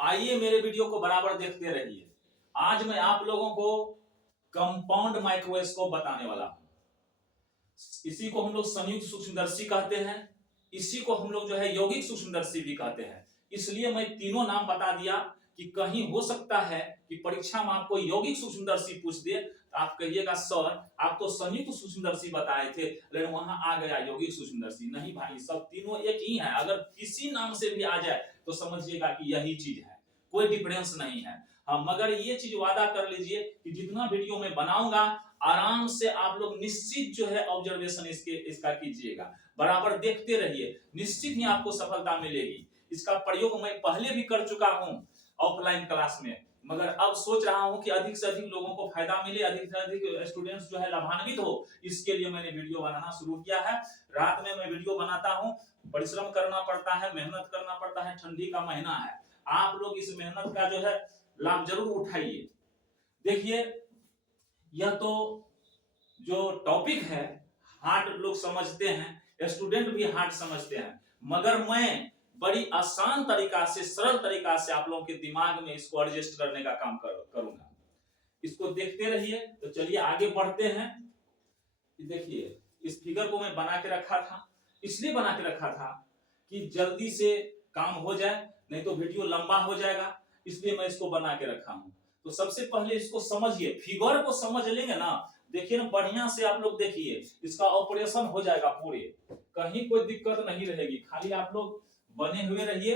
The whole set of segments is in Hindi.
आइए मेरे वीडियो को बराबर देखते रहिए। आज मैं आप लोगों को कंपाउंड माइक्रोस्कोप बताने वाला हूं। इसी को हम लोग संयुक्त सूक्ष्मदर्शी कहते हैं। इसी को हम लोग जो है यौगिक सूक्ष्मदर्शी भी कहते हैं। इसलिए मैं तीनों नाम बता दिया कि कहीं हो सकता है कि परीक्षा में आपको यौगिक सूक्ष्मदर्शी पूछ दे तो आप कहिएगा सर आप तो संयुक्त सूक्ष्मदर्शी बताए थे, लेकिन वहां आ गया यौगिक सूक्ष्मदर्शी। नहीं भाई, सब तीनों एक ही है। अगर किसी नाम से भी आ जाए तो समझिएगा कि यही चीज है, कोई डिफरेंस नहीं है। हाँ, मगर ये चीज वादा कर लीजिए कि जितना वीडियो में बनाऊंगा आराम से आप लोग निश्चित जो है ऑब्जर्वेशन इसका कीजिएगा, बराबर देखते रहिए, निश्चित ही आपको सफलता मिलेगी। इसका प्रयोग मैं पहले भी कर चुका हूं ऑफलाइन क्लास में, मगर अब सोच रहा हूं कि अधिक से अधिक लोगों को फायदा मिले, अधिक से अधिक स्टूडेंट्स जो है लाभान्वित हो। इसके लिए मैंने वीडियो बनाना शुरू किया है। रात में मैं वीडियो बनाता हूं, परिश्रम करना पड़ता है, मेहनत करना पड़ता है, ठंडी का महीना है। आप लोग इस मेहनत का जो है लाभ जरूर उठाइए। देखिए, यह तो जो टॉपिक है हार्ड लोग समझते हैं, स्टूडेंट भी हार्ड समझते हैं, मगर मैं बड़ी आसान तरीका से, सरल तरीका से आप लोगों के दिमाग में इसको एडजस्ट करने का काम करूंगा। इसको देखते रहिए। तो चलिए आगे बढ़ते हैं। देखिए, इस फिगर को मैं बना के रखा था, इसलिए बना के रखा था कि जल्दी से काम हो जाए, नहीं तो वीडियो लंबा हो जाएगा, इसलिए मैं इसको बना के रखा हूं। तो सबसे पहले इसको समझिए, फिगर को समझ लेंगे ना, देखिए ना बढ़िया से आप लोग देखिए, इसका ऑपरेशन हो जाएगा पूरे, कहीं कोई दिक्कत नहीं रहेगी। खाली आप लोग बने हुए रहिए।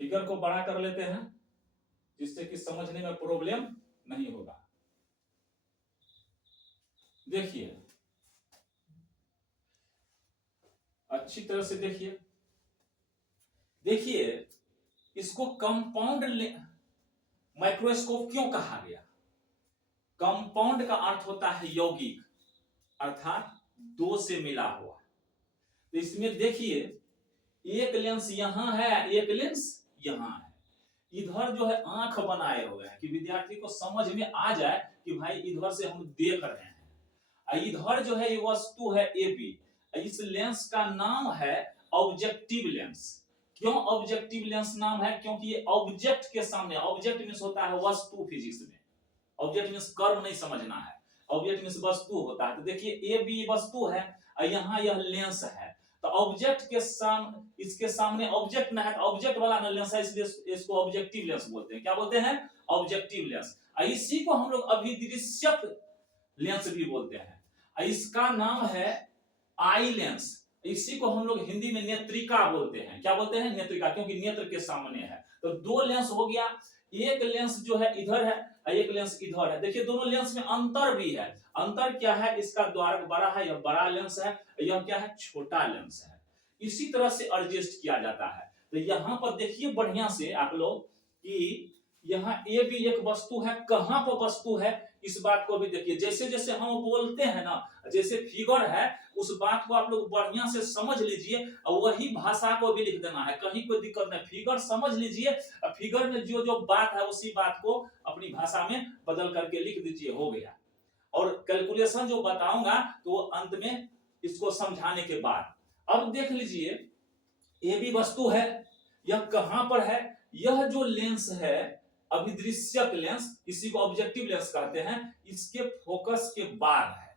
फिगर को बड़ा कर लेते हैं जिससे कि समझने में प्रॉब्लम नहीं होगा। देखिए, अच्छी तरह से देखिए। देखिए, इसको कंपाउंड माइक्रोस्कोप क्यों कहा गया? कंपाउंड का अर्थ होता है यौगिक, अर्थात दो से मिला हुआ। तो इसमें देखिए, एक लेंस यहां है, एक लेंस यहां है। इधर जो है आंख बनाए हुए हैं कि विद्यार्थी को समझ में आ जाए कि भाई इधर से हम देख रहे हैं। इधर जो है ये वस्तु है एबी। इस लेंस का नाम है ऑब्जेक्टिव लेंस। क्यों ऑब्जेक्टिव लेंस नाम है? क्योंकि ये ऑब्जेक्ट के सामने, ऑब्जेक्ट मींस होता है वस्तु फिजिक्स में, ऑब्जेक्ट मींस कर्म नहीं समझना है, ऑब्जेक्ट मींस वस्तु होता है। तो देखिए ए बी वस्तु है और यहाँ यह लेंस है। तो ऑब्जेक्ट के सामने, इसके सामने ऑब्जेक्ट ना है तो ऑब्जेक्ट वाला ना लेंस है, इसलिए इसको ऑब्जेक्टिव लेंस बोलते हैं। क्या बोलते हैं? Objective lens. इसी को हम लोग अभिदृश्यक लेंस भी बोलते हैं। इसका नाम है आई लेंस। इसी को हम लोग हिंदी में नेत्रिका बोलते हैं। क्या बोलते हैं? नेत्रिका, क्योंकि नेत्र के सामने है। तो दो लेंस हो गया, एक लेंस जो है इधर है, एक लेंस इधर है। देखिए दोनों लेंस में अंतर भी है। अंतर क्या है? इसका द्वारक बड़ा है, यह बड़ा लेंस है, यह क्या है? छोटा लेंस है। इसी तरह से एडजस्ट किया जाता है। तो यहां पर देखिए बढ़िया से आप लोग कि यहाँ ए भी एक वस्तु है, कहां पर वस्तु है इस बात को भी देखिए। जैसे जैसे हम बोलते हैं ना, जैसे फिगर है, उस बात को आप लोग बढ़िया से समझ लीजिए और वही भाषा को भी लिख देना है, कहीं कोई दिक्कत नहीं। फिगर समझ लीजिए, फिगर में जो जो बात है उसी बात को अपनी भाषा में बदल करके लिख दीजिए, हो गया। और कैलकुलेशन जो बताऊंगा तो वो अंत में इसको समझाने के बाद। अब देख लीजिए, ये भी वस्तु है, यह कहां पर है? यह जो लेंस है अभिदृश्यक लेंस, इसी को ऑब्जेक्टिव लेंस कहते हैं, इसके फोकस के बाद है।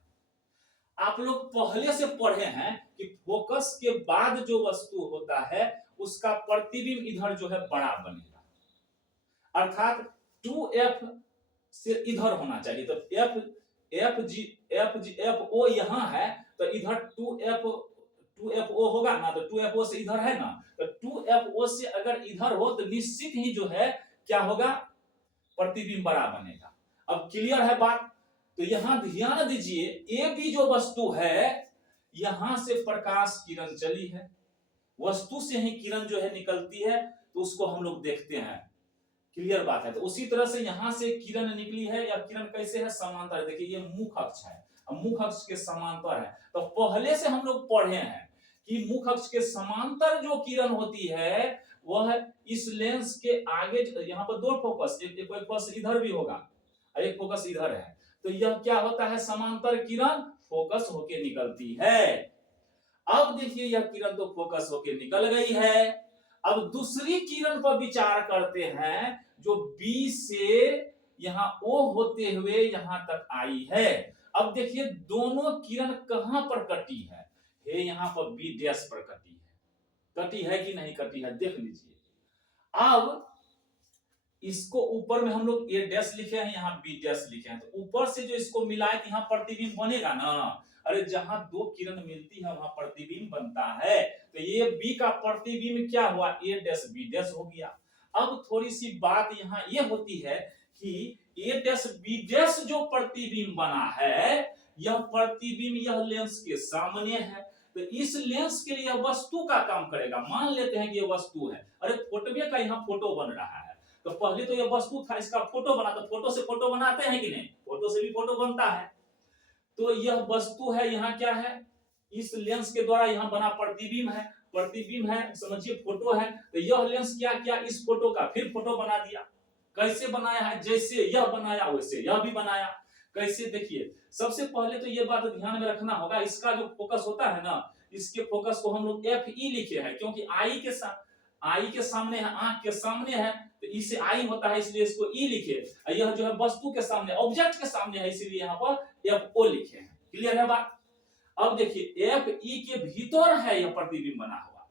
आप लोग पहले से पढ़े हैं कि फोकस के बाद जो वस्तु होता है उसका प्रतिबिंब इधर जो है बड़ा बनेगा, अर्थात 2f से इधर होना चाहिए। तो एफ ओ यहां है तो इधर 2FO होगा ना, तो 2FO से इधर है ना, तो 2FO से अगर इधर हो तो निश्चित ही जो है क्या होगा? प्रतिबिंब बड़ा बनेगा। अब क्लियर है बात? तो यहां ध्यान दीजिए, ए बी जो वस्तु है, यहां से प्रकाश किरण चली है, वस्तु से ही किरण जो है निकलती है, तो उसको हम लोग देखते हैं। क्लियर बात है? तो उसी तरह से यहां से किरण निकली है, या किरण कैसे है? समांतर। देखिए ये मुख अक्ष है, मुख अक्ष के समांतर है। तो पहले से हम लोग पढ़े हैं कि मुख अक्ष के समांतर जो किरण होती है वह इस लेंस के आगे, यहाँ पर दो फोकस, एक फोकस इधर भी होगा, एक फोकस इधर है, तो यह क्या होता है? समांतर किरण फोकस होके निकलती है। अब देखिए यह किरण तो फोकस होके निकल गई है। अब दूसरी किरण पर विचार करते हैं जो बी से यहां ओ होते हुए यहां तक आई है। अब देखिए दोनों किरण कहां पर कटी है, ये यहां पर बी डैश पर कटी है। कटी है कि नहीं कटी है देख लीजिए। अब इसको ऊपर में हम लोग ए डैश लिखे हैं, यहाँ बी डैश लिखे हैं, तो ऊपर से जो इसको मिलाए तो यहाँ प्रतिबिंब बनेगा ना। अरे जहां दो किरण मिलती है वहां प्रतिबिंब बनता है, तो ये बी का प्रतिबिंब क्या हुआ, ए डैश बी डैश हो गया। अब थोड़ी सी बात यहाँ ये होती है कि ए डैश बी डैश जो प्रतिबिंब बना है, यह प्रतिबिंब यह लेंस के सामने है, तो इस लेंस के लिए वस्तु का काम करेगा। मान लेते हैं कि ये वस्तु है, अरे फोटोवे का यहाँ फोटो बन रहा है, तो पहले तो ये वस्तु था, इसका फोटो बना, तो फोटो से फोटो बनाते हैं कि नहीं, फोटो से भी फोटो बनता है। तो यह वस्तु है, यहाँ क्या है, इस लेंस के द्वारा यहाँ बना प्रतिबिंब है, प्रतिबिंब है समझिए फोटो है, तो यह लेंस क्या किया, इस फोटो का फिर फोटो बना दिया। कैसे बनाया है, जैसे यह बनाया वैसे यह भी बनाया। कैसे देखिए, सबसे पहले तो ये बात ध्यान में रखना होगा, इसका जो फोकस होता है ना, इसके फोकस को हम लोग एफ ई लिखे हैं, क्योंकि आई के सामने है, आंख के सामने है, तो इसे आई होता है इसलिए इसको ई लिखे। यह जो है वस्तु के सामने, ऑब्जेक्ट के सामने है, इसीलिए यहाँ पर एफ ओ लिखे हैं। क्लियर है बात। अब देखिए एफ ई के भीतर है यह प्रतिबिंब बना हुआ,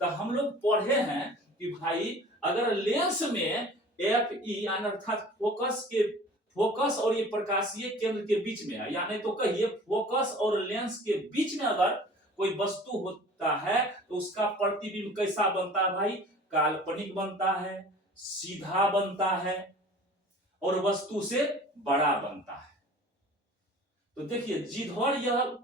तो हम लोग पढ़े हैं कि भाई अगर लेंस में एफ ई अर्थात फोकस और ये प्रकाशीय केंद्र के बीच में है, यानी तो कहिए फोकस और लेंस के बीच में अगर कोई वस्तु होता है तो उसका प्रतिबिंब कैसा बनता है भाई, काल्पनिक बनता है, सीधा बनता है और वस्तु से बड़ा बनता है। तो देखिए जिधर यह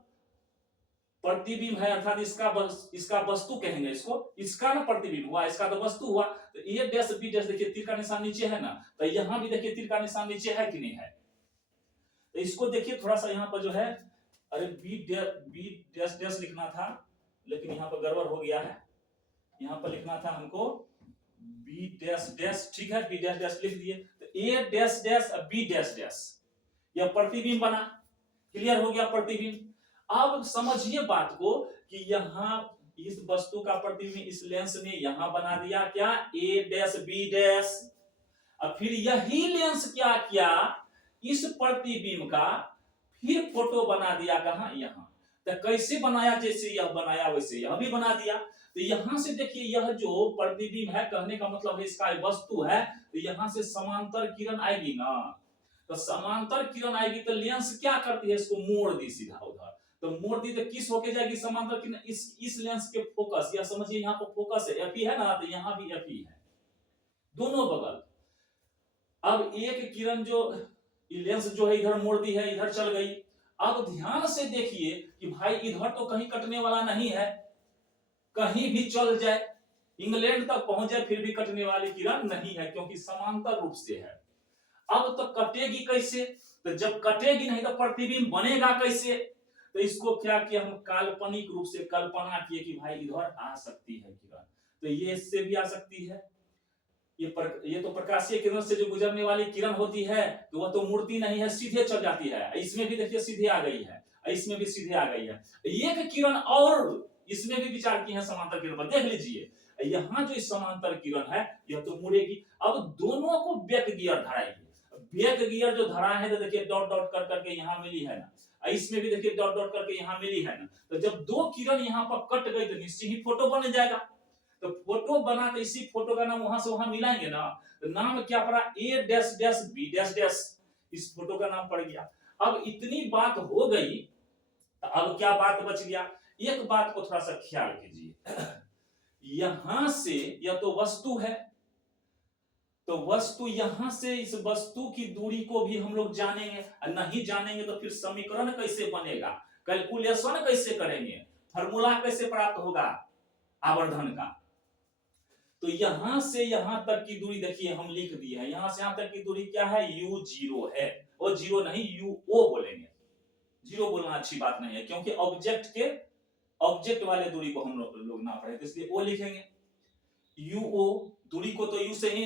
प्रतिबिंब है, अर्थात इसका वस्तु कहेंगे इसको, इसका ना प्रतिबिंब हुआ, इसका तो वस्तु हुआ, तो ए डैश बी डैश देखिए तीर का निशान नीचे है ना, तो यहां भी देखिए तीर का निशान नीचे है कि नहीं है। तो इसको देखिए थोड़ा सा यहाँ पर जो है, अरे बी डैश डैश लिखना था लेकिन यहाँ पर गड़बड़ हो गया है, यहाँ पर लिखना था हमको बी डैश डैश, ठीक है बी डैश डैश लिख दिए, तो A dash dash B dash dash, यह प्रतिबिंब बना। क्लियर हो गया प्रतिबिंब। अब समझिए बात को कि यहां इस वस्तु का प्रतिबिंब इस लेंस ने यहां बना दिया क्या, ए डैश बी डैश। अब फिर यही लेंस क्या किया, इस प्रतिबिंब का फिर फोटो बना दिया, कहां, यहां। तो कैसे बनाया, जैसे यह बनाया वैसे यह भी बना दिया। तो यहां से देखिए यह जो प्रतिबिंब है, कहने का मतलब है इसका वस्तु है, तो यहां से समांतर किरण आएगी ना, तो समांतर किरण आएगी तो लेंस क्या करती है, इसको मोड़ दी सीधा उधर, तो मोड़ दी तो किस होके जाएगी समांतर किरण, इस लेंस के फोकस, या समझिए यहाँ पर फोकस है एफ है ना, तो यहाँ भी एफ है दोनों बगल। अब एक किरण जो लेंस जो है इधर मोड़ दी है, इधर चल गई। अब ध्यान से देखिए कि भाई इधर तो कहीं कटने वाला नहीं है, कहीं भी चल जाए, इंग्लैंड तक पहुंच जाए फिर भी कटने वाली किरण नहीं है, क्योंकि समांतर रूप से है। अब तो कटेगी कैसे, तो जब कटेगी नहीं तो प्रतिबिंब बनेगा कैसे, तो इसको क्या किया, हम काल्पनिक रूप से कल्पना किए कि भाई इधर आ सकती है किरण, तो ये इससे भी आ सकती है। ये तो प्रकाशीय किरण से जो गुजरने वाली किरण होती है, तो वह तो मूर्ति नहीं है, सीधे चल जाती है। इसमें भी देखिए सीधे आ गई है, इसमें भी सीधे आ गई है। एक किरण और इसमें भी विचार किए हैं समांतर किरण पर, देख लीजिए यहाँ जो इस समांतर किरण है यह तो मुड़ेगी। अब दोनों को बैक गियर धराएगी, बैक गियर जो धरा है तो देखिए डॉट डॉट कर करके यहाँ मिली है ना, इसमें भी देखिए डॉट डॉट करके यहाँ मिली है ना, तो जब दो किरण यहाँ पर कट गई तो निश्चित ही फोटो बन जाएगा। तो फोटो बना तो इसी फोटो का नाम वहां से वहां मिलाएंगे ना, तो नाम क्या पड़ा, A dash dash B dash dash, इस फोटो का नाम पड़ गया। अब इतनी बात हो गई, तो अब क्या बात बच गया, एक बात को थोड़ा सा ख्याल कीजिए, यहां से यह तो वस्तु है, तो वस्तु यहां से इस वस्तु की दूरी को भी हम लोग जानेंगे, नहीं जानेंगे तो फिर समीकरण कैसे बनेगा, कैलकुलेशन कैसे करेंगे, फॉर्मूला कैसे प्राप्त होगा आवर्धन का। तो यहां से यहां तक की दूरी देखिए हम लिख दिए है, यहां से यहां तक की दूरी क्या है, u0 है, और जीरो नहीं uo बोलेंगे, जीरो बोलना अच्छी बात नहीं है, क्योंकि ऑब्जेक्ट वाले दूरी को हम लोग ना पढ़े, तो इसलिए o लिखेंगे। uo दूरी को तो u से ही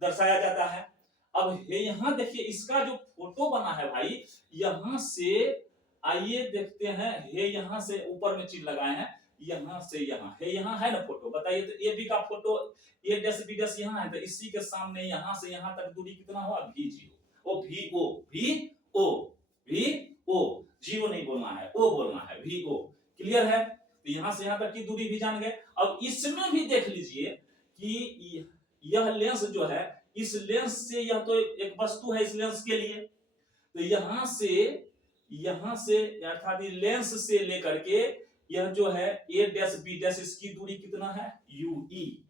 दर्शाया जाता है। अब यहां देखिए इसका जो फोटो बना है भाई, यहां से आइए देखते हैं, हे यहां से ऊपर में चिन्ह लगाए हैं, यहाँ से यहाँ है, यहाँ है ना फोटो, बताइए तो ए बी का फोटो ए डैश बी डैश यहाँ है, तो इसी के सामने यहाँ से यहाँ तक दूरी कितना हुआ V zero, O V O V O V O, zero नहीं बोलना है, ओ बोलना है, वी ओ। क्लियर है? तो यहाँ से यहाँ तक की दूरी भी जान गए। अब इसमें भी देख लीजिए कि यह लेंस जो है, इस लेंस से यह तो एक वस्तु है इस लेंस के लिए, तो यहां से अर्थात लेंस से लेकर के यह जो है ए डैश बी डैश, इसकी दूरी कितना है यू ई,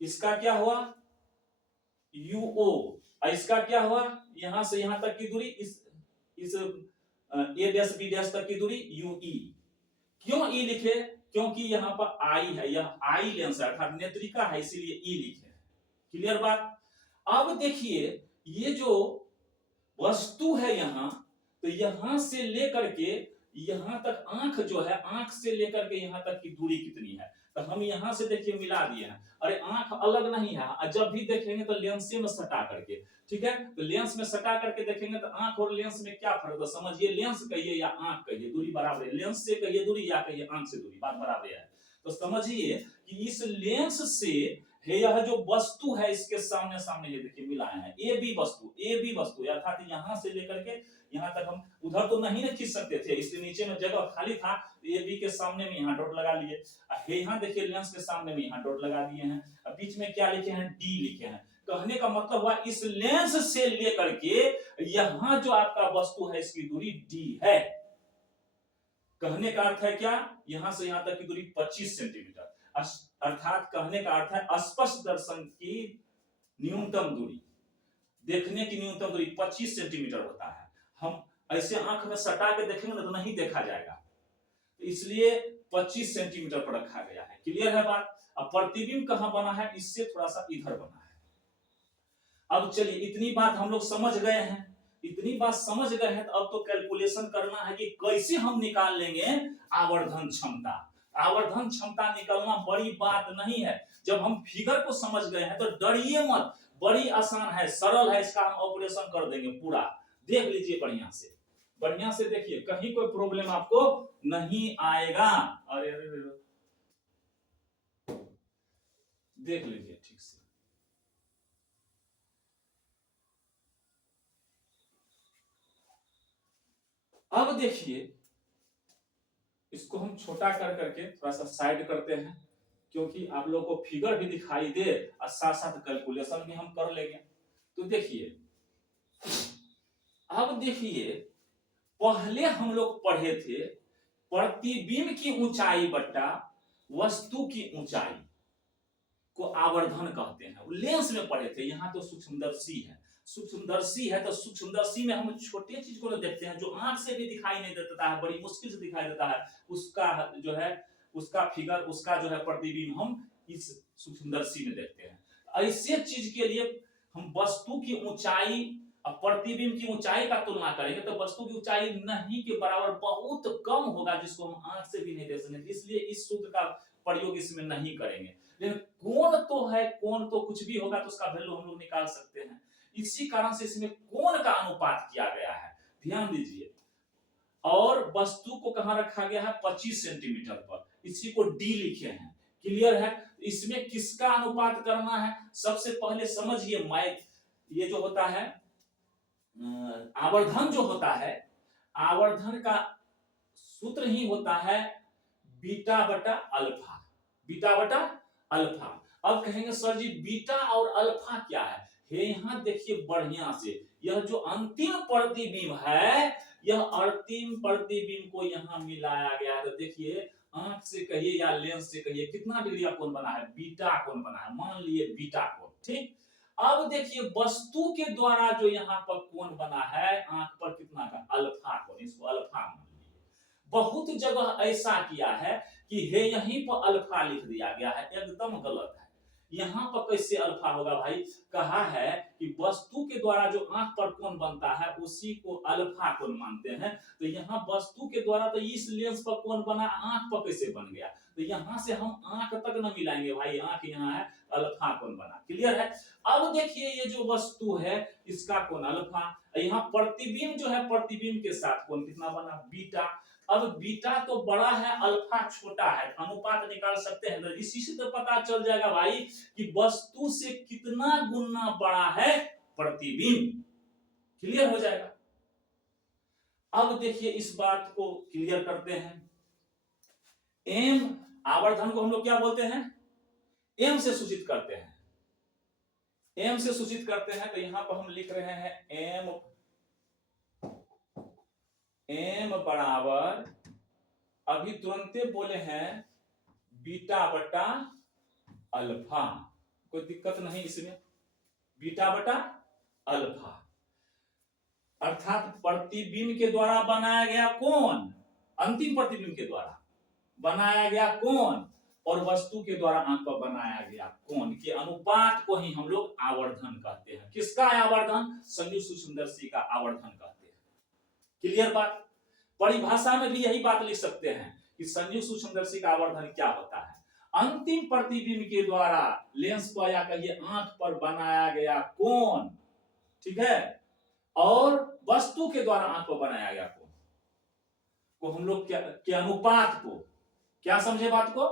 इसका क्या हुआ यू ओ, और इसका क्या हुआ यहां से यहां तक की दूरी, इस ए डैश बी डैश तक की दूरी यू ई। क्यों ई लिखे? क्योंकि यहाँ पर आई है, यह आई लेंस है अर्थात नेत्रिका है, इसीलिए ई लिखे। क्लियर बात? अब देखिए ये जो वस्तु है यहाँ, तो यहां से लेकर के यहां तक आंख जो है, आंख से लेकर के यहां तक की दूरी कितनी है, तो हम यहां से देखिए मिला दिए हैं। अरे आंख अलग नहीं है, जब भी देखेंगे तो लेंस में सटा करके, ठीक है, तो लेंस में सटा करके देखेंगे तो आंख और लेंस में क्या फर्क है, समझिए लेंस कहिए या आंख कहिए, दूरी बराबर है, लेंस से कहिए दूरी या कहिए आंख से दूरी, बात बराबर है। तो समझिए कि इस लेंस से यह जो वस्तु है इसके सामने सामने ये देखिए मिलाए हैं, ए बी वस्तु अर्थात यहां से लेकर के यहां तक, हम उधर तो नहीं ना खींच सकते थे, इसलिए नीचे में जगह खाली था, ए बी के सामने में यहाँ डॉट लगा लिए, यहाँ देखिए लेंस के सामने में यहाँ डॉट लगा दिए हैं, अब बीच में क्या लिखे हैं डी लिखे हैं। कहने का मतलब हुआ इस लेंस से लेकर के यहाँ जो आपका वस्तु है इसकी दूरी डी है। कहने का अर्थ है क्या, यहां से यहां तक की दूरी 25 सेंटीमीटर, अर्थात कहने का अर्थ है स्पष्ट दर्शन की न्यूनतम दूरी, देखने की न्यूनतम दूरी 25 सेंटीमीटर होता है। हम ऐसे आंख में सटा के देखेंगे ना तो नहीं देखा जाएगा, तो इसलिए 25 सेंटीमीटर पर रखा गया है। क्लियर है बात? अब प्रतिबिंब कहां बना है, इससे थोड़ा सा इधर बना है। अब चलिए इतनी बात हम लोग समझ गए हैं, इतनी बात समझ गए हैं, तो अब तो कैलकुलेशन करना है कि कैसे हम निकाल लेंगे आवर्धन क्षमता। आवर्धन क्षमता निकालना बड़ी बात नहीं है, जब हम फिगर को समझ गए हैं तो डरिए मत, बड़ी आसान है, सरल है, इसका हम ऑपरेशन कर देंगे पूरा। देख लीजिए बढ़िया से देखिए, कहीं कोई प्रॉब्लम आपको नहीं आएगा। अरे देख लीजिए ठीक से। अब देखिए इसको हम छोटा कर करके थोड़ा सा साइड करते हैं, क्योंकि आप लोगों को फिगर भी दिखाई दे और साथ साथ कैलकुलेशन भी हम कर लेंगे। तो देखिए अब देखिए पहले हम लोग पढ़े थे प्रतिबिंब की ऊंचाई बट्टा वस्तु की ऊंचाई को आवर्धन कहते हैं, लेंस में पढ़े थे। यहाँ तो सूक्ष्मदर्शी है, सूक्ष्मदर्शी है तो सूक्ष्मदर्शी में हम छोटे चीज को देखते हैं, जो आंख से भी दिखाई नहीं देता है, बड़ी मुश्किल से दिखाई देता है, उसका जो है उसका फिगर, उसका जो है प्रतिबिंब हम इस सूक्ष्मदर्शी में देखते हैं। ऐसे चीज के लिए हम वस्तु की ऊंचाई और प्रतिबिंब की ऊंचाई का तुलना करेंगे तो वस्तु की ऊंचाई नहीं के बराबर बहुत कम होगा, जिसको हम आंख से भी नहीं देख सकते, इसलिए इस सूत्र का प्रयोग इसमें नहीं करेंगे। लेकिन कोण तो है, कोण तो कुछ भी होगा तो उसका वैल्यू हम लोग निकाल सकते हैं, इसी कारण से इसमें कोण का अनुपात किया गया है, ध्यान दीजिए। और वस्तु को कहां रखा गया है 25 सेंटीमीटर पर, इसी को डी लिखे हैं। क्लियर है? इसमें किसका अनुपात करना है, सबसे पहले समझिए, ये जो होता है आवर्धन जो होता है, आवर्धन का सूत्र ही होता है बीटा बटा अल्फा, बीटा बटा अल्फा। अब कहेंगे सर जी बीटा और अल्फा क्या है, यहाँ देखिए बढ़िया से, यह जो अंतिम प्रतिबिंब है, यह अंतिम प्रतिबिंब को यहाँ मिलाया गया है। तो देखिए आंख से कहिए या लेंस से कहिए कितना डिग्री का कोण बना है, बीटा कोण बना है, मान लिए बीटा कोण, ठीक। अब देखिए वस्तु के द्वारा जो यहाँ पर कोण बना है आंख पर कितना का, अल्फा कोण, इसको अल्फा मान लीजिए। बहुत जगह ऐसा किया है कि हे यहीं पर अल्फा लिख दिया गया है, एकदम गलत है। यहाँ पर कैसे अल्फा होगा भाई, कहा है कि वस्तु के द्वारा जो आंख पर कोण बनता है उसी को अल्फा कोण मानते हैं। तो यहाँ वस्तु के द्वारा तो इस लेंस पर कोण बना, आंख पर कैसे बन गया, तो यहाँ से हम आंख तक न मिलाएंगे भाई, आंख यहाँ है, अल्फा कोण बना। क्लियर है? अब देखिए ये जो वस्तु है इसका कोण अल्फा, यहाँ प्रतिबिंब जो है प्रतिबिंब के साथ कोण कितना बना, बीटा। अब बीटा तो बड़ा है, अल्फा छोटा है, अनुपात निकाल सकते हैं। तो इसी से तो पता चल जाएगा भाई कि वस्तु से कितना गुना बड़ा है प्रतिबिंब। क्लियर हो जाएगा। अब देखिए इस बात को क्लियर करते हैं। एम आवर्धन को हम लोग क्या बोलते हैं, एम से सूचित करते हैं। एम से सूचित करते हैं तो यहां पर हम लिख रहे हैं एम बराबर, अभी तुरंते बोले हैं बीटा बटा अल्फा, कोई दिक्कत नहीं इसमें, बीटा बटा अल्फा, अर्थात प्रतिबिंब के द्वारा बनाया गया कोण, अंतिम प्रतिबिंब के द्वारा बनाया गया कोण और वस्तु के द्वारा आंख पर बनाया गया कोण के अनुपात को ही हम लोग आवर्धन कहते हैं। किसका आवर्धन, संयुक्त सूक्ष्मदर्शी का आवर्धन कहते हैं। क्लियर बात। परिभाषा में भी यही बात लिख सकते हैं कि संयुक्त सूक्ष्मदर्शी का आवर्धन क्या होता है, अंतिम प्रतिबिंब के द्वारा लेंस पर या कहिए आंख पर बनाया गया कोण, ठीक है, और वस्तु के द्वारा आंख पर बनाया गया कोण को हम लोग क्या के अनुपात को, क्या समझे बात को,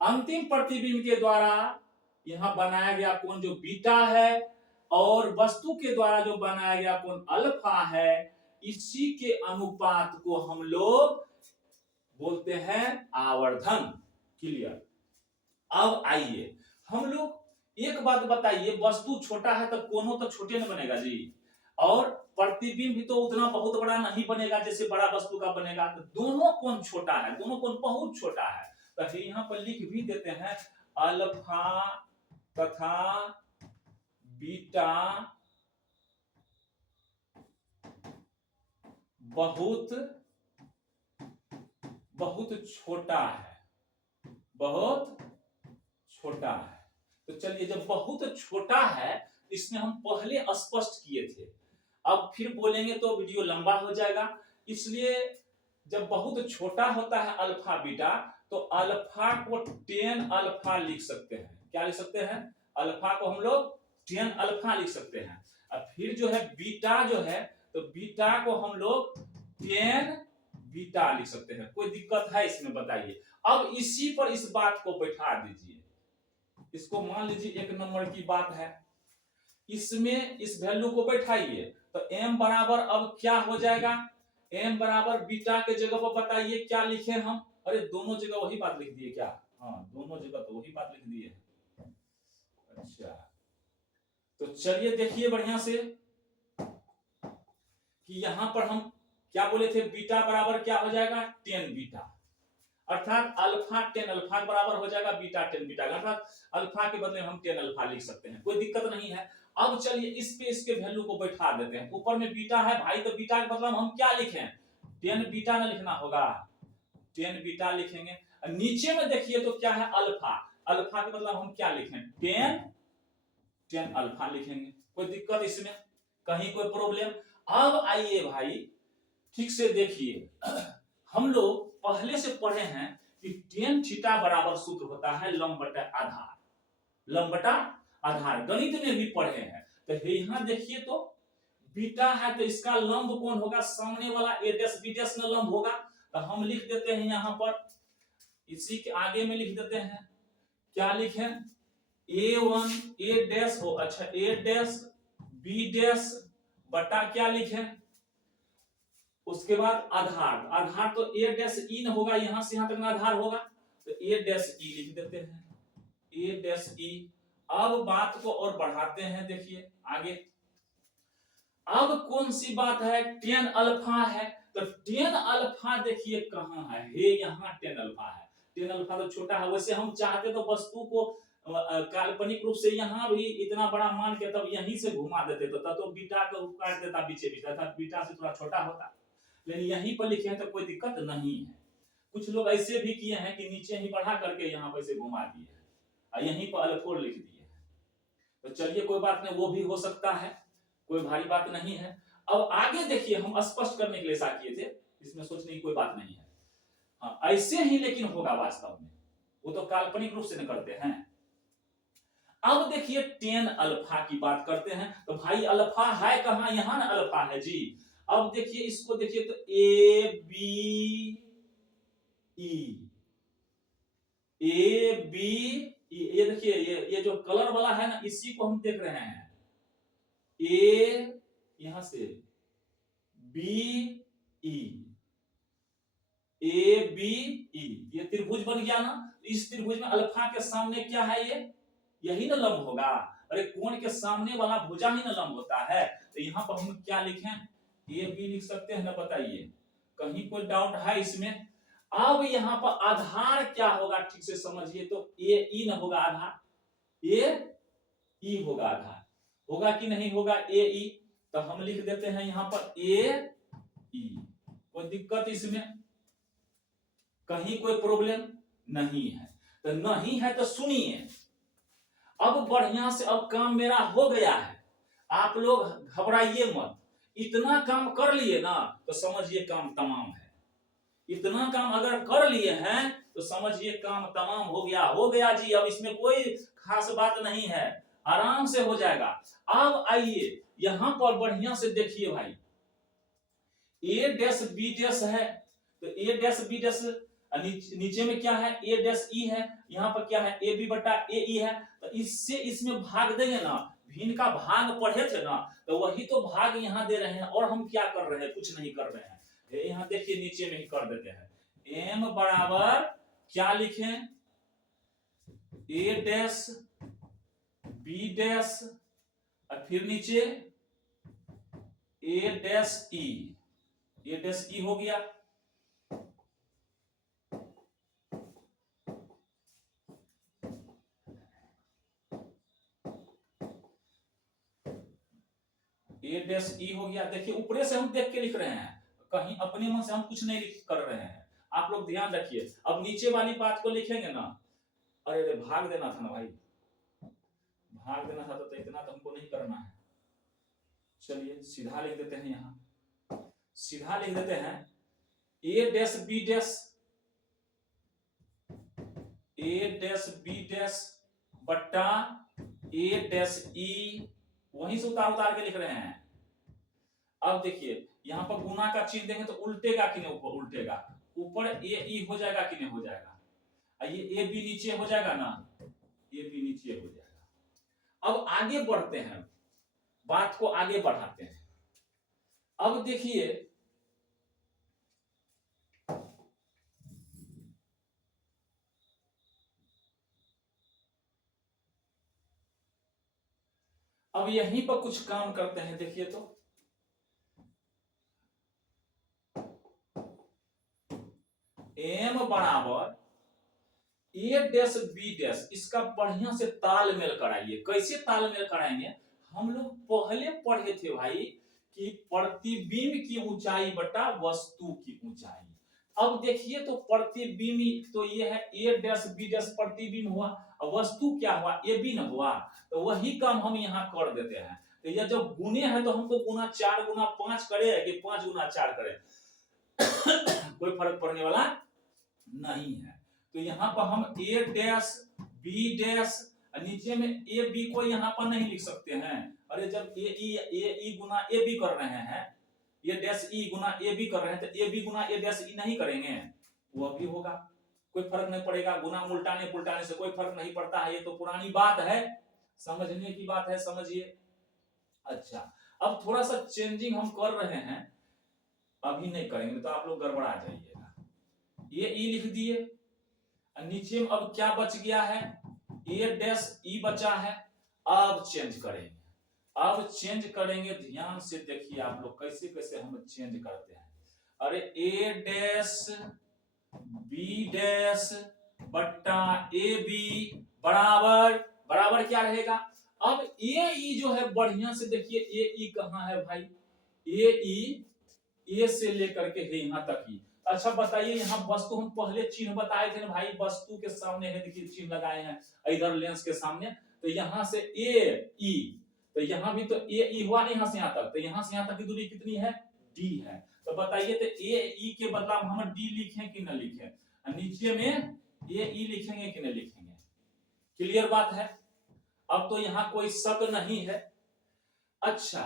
अंतिम प्रतिबिंब के द्वारा यहां बनाया गया कोण जो बीटा है और वस्तु के द्वारा जो बनाया गया कोण अल्फा है, इसी के अनुपात को हम लोग बोलते हैं आवर्धन। क्लियर। अब आइए हम लोग एक बात बताइए, वस्तु छोटा है तो कोनों तो छोटे न बनेगा जी, और प्रतिबिंब भी तो उतना बहुत बड़ा नहीं बनेगा जैसे बड़ा वस्तु का बनेगा। तो दोनों कोण छोटा है, दोनों कोण बहुत छोटा है, तो यहां पर लिख भी देते हैं अल्फा तथा बीटा बहुत बहुत छोटा है, बहुत छोटा है। तो चलिए जब बहुत छोटा है, इसमें हम पहले स्पष्ट किए थे, अब फिर बोलेंगे तो वीडियो लंबा हो जाएगा, इसलिए जब बहुत छोटा होता है अल्फा बीटा, तो अल्फा को 10 अल्फा लिख सकते हैं। क्या लिख सकते हैं, अल्फा को हम लोग 10 अल्फा लिख सकते हैं। अब फिर जो है बीटा जो है, तो बीटा को हम लोग 10 बीटा लिख सकते हैं। कोई दिक्कत है इसमें बताइए। अब इसी पर इस बात को बैठा दीजिए, इसको मान लीजिए 1 नंबर की बात है, इसमें इस वैल्यू को बैठाइए, तो m बराबर अब क्या हो जाएगा, m बराबर बीटा के जगह पर बताइए क्या लिखे हम, अरे दोनों जगह वही बात लिख दिए क्या, हाँ दोनों जगह तो वही बात लिख दिए। अच्छा तो चलिए देखिए बढ़िया से कि यहां पर हम क्या बोले थे, बीटा बराबर क्या हो जाएगा 10 बीटा, अर्थात अल्फा 10 अल्फा बराबर हो जाएगा बीटा 10 बीटा, अर्थात अल्फा के बदले हम 10 अल्फा लिख सकते हैं, कोई दिक्कत नहीं है। अब चलिए इस पे इसके वैल्यू को बैठा देते हैं, ऊपर में बीटा है भाई, तो बीटा के मतलब हम क्या लिखें, 10 बीटा ना लिखना होगा, 10 बीटा लिखेंगे। नीचे में देखिए तो क्या है अल्फा, अल्फा के मतलब हम क्या लिखें 10 अल्फा लिखेंगे, कोई दिक्कत इसमें, कहीं कोई प्रॉब्लम। अब आइए भाई ठीक से देखिए, हम लोग पहले से पढ़े हैं कि tan थीटा बराबर सूत्र होता है लंब बटा आधार, लंब बटा आधार, गणित में भी पढ़े हैं। तो यहां देखिए तो बीटा है तो इसका लंब कौन होगा, सामने वाला a डैश b डैश में लंब होगा, तो हम लिख देते हैं यहां पर, इसी के आगे में लिख देते हैं, क्या लिखें a1 a डैश हो, अच्छा a डैश b डैश बटा क्या लिखें, उसके बाद आधार, आधार तो a डैश ई न होगा, यहां से यहां तक आधार होगा, तो a डैश ई लिख देते हैं, a डैश ई। अब बात को और बढ़ाते हैं, देखिए आगे, अब कौन सी बात है 10 अल्फा है, तो 10 अल्फा देखिए कहां है, हे यहां 10 अल्फा है, 10 अल्फा तो छोटा है, वैसे हम चाहते तो वस्तु को काल्पनिक रूप से यहां भी इतना बड़ा मान के तब यहीं से घुमा देते, तो बीटा को काट देता बीचे बीच, बीटा से थोड़ा छोटा होता, लेकिन यहीं पर लिखे हैं तो कोई दिक्कत नहीं है। कुछ लोग ऐसे भी किए हैं कि नीचे ही बढ़ा करके यहाँ पर से घुमा दिए हैं और यहीं पर अल्फोर लिख दिए हैं, तो चलिए कोई बात नहीं, वो भी हो सकता है, कोई भारी बात नहीं है। अब आगे देखिए, हम स्पष्ट करने के लिए ऐसा किए थे, इसमें सोचने की कोई बात नहीं है, हाँ ऐसे ही लेकिन होगा वास्तव में, वो तो काल्पनिक रूप से न करते हैं। अब देखिए 10 अल्फा की बात करते हैं, तो भाई अल्फा है कहां, यहां ना अल्फा है जी, अब देखिए इसको देखिए तो A B E, A B E, ये देखिए ये जो कलर वाला है ना इसी को हम देख रहे हैं। ए यहां से B E, A B E, ये त्रिभुज बन गया ना। इस त्रिभुज में अल्फा के सामने क्या है, ये यही ना लंब होगा। अरे कोण के सामने वाला भुजा ही ना लंब होता है। तो यहाँ पर हम क्या लिखें, ए बी लिख सकते हैं ना, बताइए कहीं कोई डाउट है इसमें। अब यहाँ पर आधार क्या होगा ठीक से समझिए, तो ए ई ना होगा आधार, ए ई होगा आधार, होगा कि नहीं होगा ए ई। तो हम लिख देते हैं यहाँ पर ए ई। कोई दिक्कत इसमें, कहीं कोई प्रॉब्लम नहीं है। तो नहीं है तो सुनिए, अब बढ़िया से अब काम मेरा हो गया है, आप लोग घबराइए मत। इतना काम कर लिए ना तो समझिए काम तमाम है। इतना काम अगर कर लिए हैं तो समझिए काम तमाम हो गया जी। अब इसमें कोई खास बात नहीं है, आराम से हो जाएगा। अब आइए यहां पर बढ़िया से देखिए भाई, ए डैश बी डैश है, तो ए डैश बी डैश नीचे में क्या है, ए डैश ई है, यहाँ पर क्या है ए बी बटा ए ई है। तो इससे इसमें भाग देंगे ना, भिन्न का भाग पढ़े थे ना, तो वही तो भाग यहाँ दे रहे हैं। और हम क्या कर रहे हैं, कुछ नहीं कर रहे हैं। यहाँ देखिए नीचे में ही कर देते हैं। एम बराबर क्या लिखें, ए डैश बी डैश और फिर नीचे ए डैश ई, ए डैश ई हो गया। ए डैश ई हो गया। देखिए ऊपरे से हम देख के लिख रहे हैं, कहीं अपने मन से हम कुछ नहीं कर रहे हैं। आप लोग ध्यान रखिए। अब नीचे वाली बात को लिखेंगे ना, अरे भाग देना था ना भाई, भाग देना था तो इतना तो हमको नहीं करना है। चलिए सीधा लिख देते हैं, यहाँ सीधा लिख देते हैं ए डैश बी डैश, ए डैश बी डैश बट्टा ए डैश ई, वहीं से उतार उतार के लिख रहे हैं। अब देखिए यहाँ पर गुना का चिन्ह देंगे तो उल्टेगा कि नहीं, ऊपर उल्टेगा, ऊपर ए ई हो जाएगा कि नहीं हो जाएगा, ये ए बी नीचे हो जाएगा ना, ए बी नीचे हो जाएगा। अब आगे बढ़ते हैं, बात को आगे बढ़ाते हैं। अब देखिए अब यहीं पर कुछ काम करते हैं। देखिए तो एम बराबर ए डैश बी डैश, इसका बढ़िया से तालमेल कराइए। कैसे तालमेल कराएंगे, हम लोग पहले पढ़े थे भाई कि प्रतिबिंब की ऊंचाई बटा वस्तु की ऊंचाई। अब देखिए तो प्रतिबिंब तो ये है ए डैश बी डैश प्रतिबिंब हुआ, और वस्तु क्या हुआ ए बी न हुआ। तो वही काम हम यहाँ कर देते हैं। तो यह जब गुने हैं तो हमको गुना 4 गुना 5 करे कि 5 गुना 4 करे कोई फर्क पड़ने वाला नहीं है। तो यहाँ पर हम ए डैश बी डैश, नीचे में ए बी को यहाँ पर नहीं लिख सकते हैं। अरे जब ए ई गुना ए बी कर रहे हैं, ये dash E Guna A B कर रहे हैं, तो A B Guna A dash ई नहीं करेंगे, वो भी होगा, कोई फर्क नहीं पड़ेगा। गुना उल्टाने पुल्टाने से कोई फर्क नहीं पड़ता है, ये तो पुरानी बात है, समझने की बात है, समझिए। अच्छा अब थोड़ा सा चेंजिंग हम कर रहे हैं, अभी नहीं करेंगे तो आप लोग गड़बड़ा जाइएगा। ये ई लिख दिए, नीचे में अब क्या बच गया है, ए डैश ई बचा है। अब चेंज करेंगे, अब चेंज करेंगे, ध्यान से देखिए आप लोग कैसे कैसे हम चेंज करते हैं। अरे ए डैश बी डैश बट्टा ए बी बराबर बराबर क्या रहेगा। अब ए ई जो है बढ़िया से देखिए, ए ई कहाँ है भाई, ए ई ए से लेकर के है यहाँ तक ही। अच्छा बताइए यहाँ वस्तु हम पहले चिन्ह बताए थे ना भाई, वस्तु के सामने है देखिए चिन्ह लगाए हैं इधर लेंस के सामने। तो यहाँ से ए ई, तो यहाँ भी तो ए ई हुआ यहाँ से यहाँ तक, तो यहाँ से यहाँ तक की दूरी कितनी है, डी है। तो बताइए तो ए ई के बदला हम डी लिखें कि न लिखें, नीचे में ए ई लिखेंगे कि न लिखेंगे। क्लियर बात है, अब तो यहाँ कोई शक नहीं है। अच्छा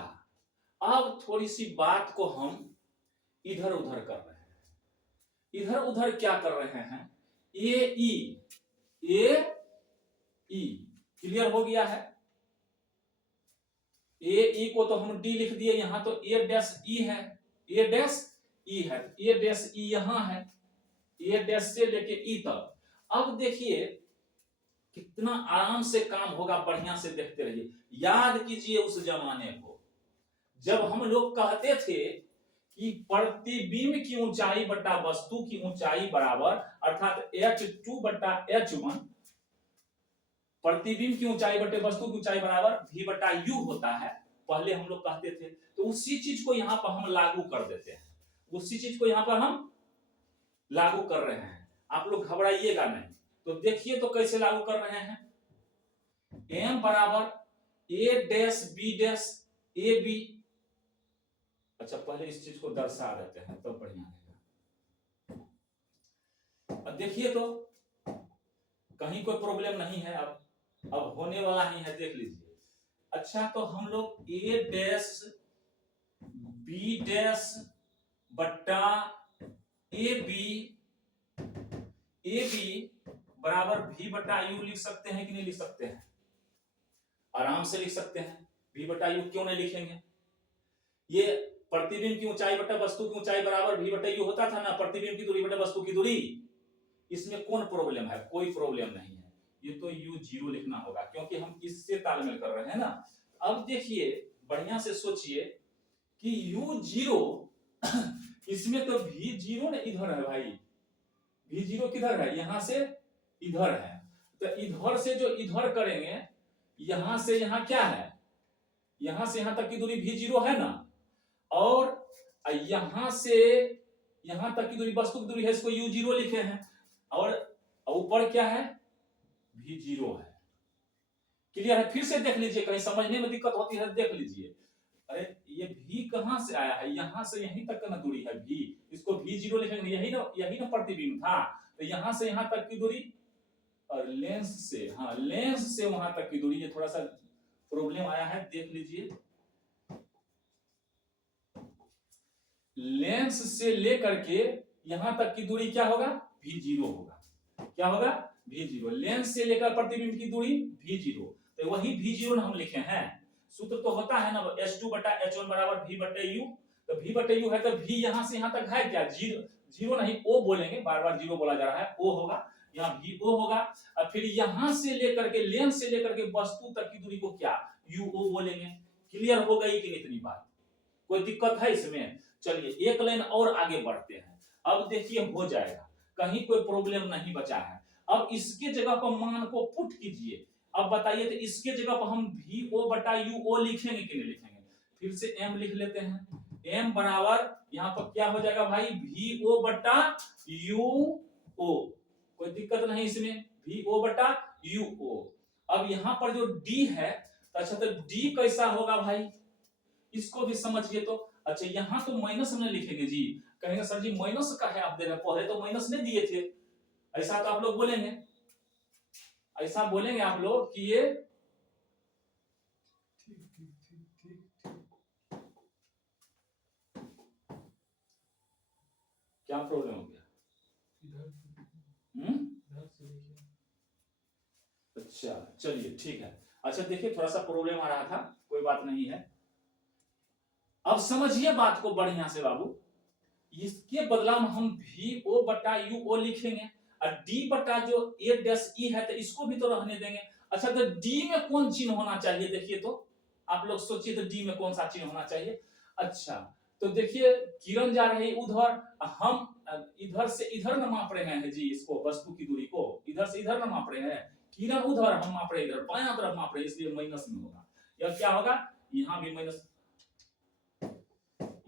अब थोड़ी सी बात को हम इधर उधर कर रहे हैं। इधर उधर क्या कर रहे हैं, ए ई क्लियर हो गया है। ए ई को तो हम डी लिख दिए, यहां तो ए डैश ई है, ए डैश ई है, ए डैश ई यहां है, ए डैश से लेके ई तक। अब देखिए कितना आराम से काम होगा, बढ़िया से देखते रहिए। याद कीजिए उस जमाने को जब हम लोग कहते थे कि प्रतिबिंब की ऊंचाई बटा वस्तु की ऊंचाई बराबर, अर्थात h2 बटा h1, प्रतिबिंब की ऊंचाई बटे वस्तु की ऊंचाई बराबर v बटा u होता है, पहले हम लोग कहते थे। तो उसी चीज को यहां पर हम लागू कर देते हैं, उसी चीज को यहां पर हम लागू कर रहे हैं, आप लोग घबराइएगा नहीं। तो देखिए तो कैसे लागू कर रहे हैं, m बराबर a dash b dash A B. अच्छा पहले इस चीज को दर्शा देते हैं तो बढ़िया रहेगा। अब देखिए तो कहीं कोई प्रॉब्लम नहीं है, अब होने वाला ही है, देख लीजिए। अच्छा तो हम लोग ए डैश बी डैश बट्टा ए बी बराबर v बटा u लिख सकते हैं कि नहीं लिख सकते हैं? आराम से लिख सकते हैं। v बटा u क्यों नहीं लिखेंगे? ये प्रतिबिंब की ऊंचाई बटा वस्तु की ऊंचाई बराबर v बटा u होता था ना, प्रतिबिंब की दूरी बटा वस्तु की दूरी। इसमें कौन प्रॉब्लम है? कोई प्रॉब्लम नहीं है। ये तो u0 लिखना होगा क्योंकि हम इससे तालमेल कर रहे हैं ना। अब देखिए बढ़िया से सोचिए कि u0 इसमें तो v0 ना इधर है भाई, v0 किधर है? यहां से इधर है, तो इधर से जो इधर करेंगे, यहां से यहां क्या है, यहां से यहां तक की दूरी v0 है ना, और यहां से यहां तक की दूरी वस्तु की दूरी है, इसको u0 लिखे हैं, और ऊपर क्या है? v0 है। क्लियर है? फिर से देख लीजिए, कहीं समझने में दिक्कत होती है देख लीजिए। अरे ये v कहां से आया है? यहां से यहीं तक का ना दूरी है v, इसको v0 लिखेंगे, यही ना प्रतिबिंब था। तो यहां से यहां तक की दूरी, और लेंस से, हाँ लेंस से वहां तक की दूरी, ये थोड़ा सा प्रॉब्लम आया है, देख लीजिए। लेंस से लेकर के यहां तक की दूरी क्या होगा? v0 होगा। क्या होगा? v0। लेंस से लेकर प्रतिबिंब की दूरी v0, तो वही v0 हम लिखे हैं। सूत्र तो होता है ना h2 बटा h1 बराबर v बटे u। तो v बटे u है तो v यहां से यहां तक है क्या? जीरो नहीं, o बोलेंगे, बार बार जीरो बोला जा रहा है, o होगा, यहाँ v o होगा। और फिर यहां से लेकर के, लेंस से लेकर के वस्तु तक की दूरी को क्या? u o बोलेंगे। क्लियर हो गई कि इतनी बात? कोई दिक्कत है इसमें? चलिए एक लाइन और आगे बढ़ते हैं। अब देखिए हो जाएगा, कहीं कोई प्रॉब्लम नहीं बचा है। अब इसके जगह पर मान को पुट कीजिए। अब बताइए तो इसके जगह पर हम VO बटा UO लिखेंगे कि नहीं लिखेंगे? फिर से m लिख लेते हैं। m बराबर यहाँ पर क्या हो जाएगा भाई? VO बटा UO। कोई दिक्कत नहीं इसमें, VO बटा UO। अब यहाँ पर जो D है, अच्छा तो D कैसा होगा भाई? इसको भी समझिए तो। अच्छा यहाँ तो माइनस हमने लिखेंगे जी, कहेंगे सर जी माइनस का है आप दे रहे, पहले तो माइनस नहीं दिए थे, ऐसा तो आप लोग बोलेंगे, ऐसा बोलेंगे आप लोग कि ये क्या प्रॉब्लम हो गया? अच्छा चलिए ठीक है। अच्छा देखिए थोड़ा सा प्रॉब्लम आ रहा था, कोई बात नहीं है। अब समझिए बात को बढ़िया से बाबू, इसके बदला में हम VO बटा UO लिखेंगे, और D बटा जो A डैश E है तो इसको भी तो रहने देंगे। अच्छा तो D में कौन चिन्ह होना चाहिए? देखिए तो आप लोग सोचिए तो D में कौन सा चिन्ह होना चाहिए? अच्छा तो देखिए किरण जा रही उधर, हम इधर से इधर न माप रहे हैं जी, इसको वस्तु की दूरी को इधर से इधर न माप रहे हैं, किरण उधर, हम माप रहे इधर, बायां तरफ माप रहे, इसलिए माइनस में होगा। या क्या होगा? यहाँ भी माइनस,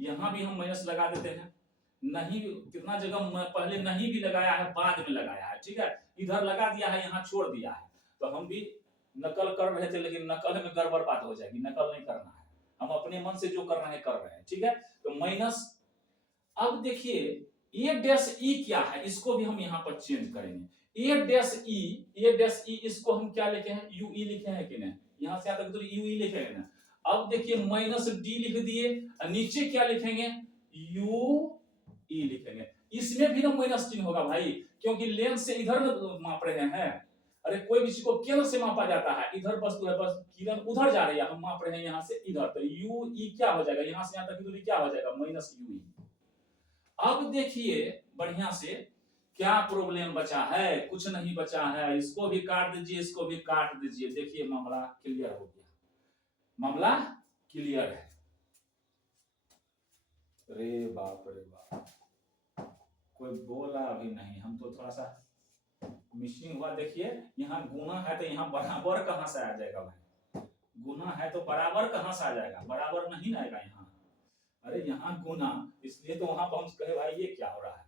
यहाँ भी हम माइनस लगा देते हैं। नहीं कितना जगह पहले नहीं भी लगाया है, बाद में लगाया है, ठीक है, इधर लगा दिया है, यहाँ छोड़ दिया है। तो हम भी नकल कर रहे थे, लेकिन नकल में गड़बड़ बात हो जाएगी, नकल नहीं करना है, हम अपने मन से जो कर रहे हैं कर रहे हैं, ठीक है। तो माइनस, अब देखिए ए डैश ई क्या है, इसको भी हम यहाँ पर चेंज करेंगे। ए डैश ई, इसको हम क्या लिखे हैं? यूई लिखे हैं कि नहीं? यहाँ से आता दूरी यूई लिखे हैं ना। अब देखिए माइनस डी लिख दिए, नीचे क्या लिखेंगे, यू ई लिखेंगे। इसमें भी ना माइनस चिन्ह होगा भाई, क्योंकि लेंस से इधर माप रहे हैं। अरे कोई भी चीज को केंद्र से मापा जाता है, इधर वस्तु है, बस किरण उधर जा रही है, हम माप रहे हैं यहाँ से इधर, तो यू ई क्या हो जाएगा, यहाँ से यहाँ तक की दूरी क्या हो जाएगा, माइनस यू ई। अब देखिए बढ़िया से क्या प्रॉब्लम बचा है, कुछ नहीं बचा है, इसको भी काट दीजिए, इसको भी काट दीजिए, देखिए मामला क्लियर हो गया, मामला क्लियर है। रे बाप रे बाप, कोई बोला अभी नहीं, हम तो थोड़ा सा मिसिंग हुआ। देखिए यहाँ गुना है तो यहाँ बराबर कहां से आ जाएगा भाई, गुना है तो बराबर कहां से आ जाएगा, बराबर नहीं आएगा यहाँ। अरे यहाँ गुना, इसलिए तो वहां पर हम कहे भाई ये क्या हो रहा है,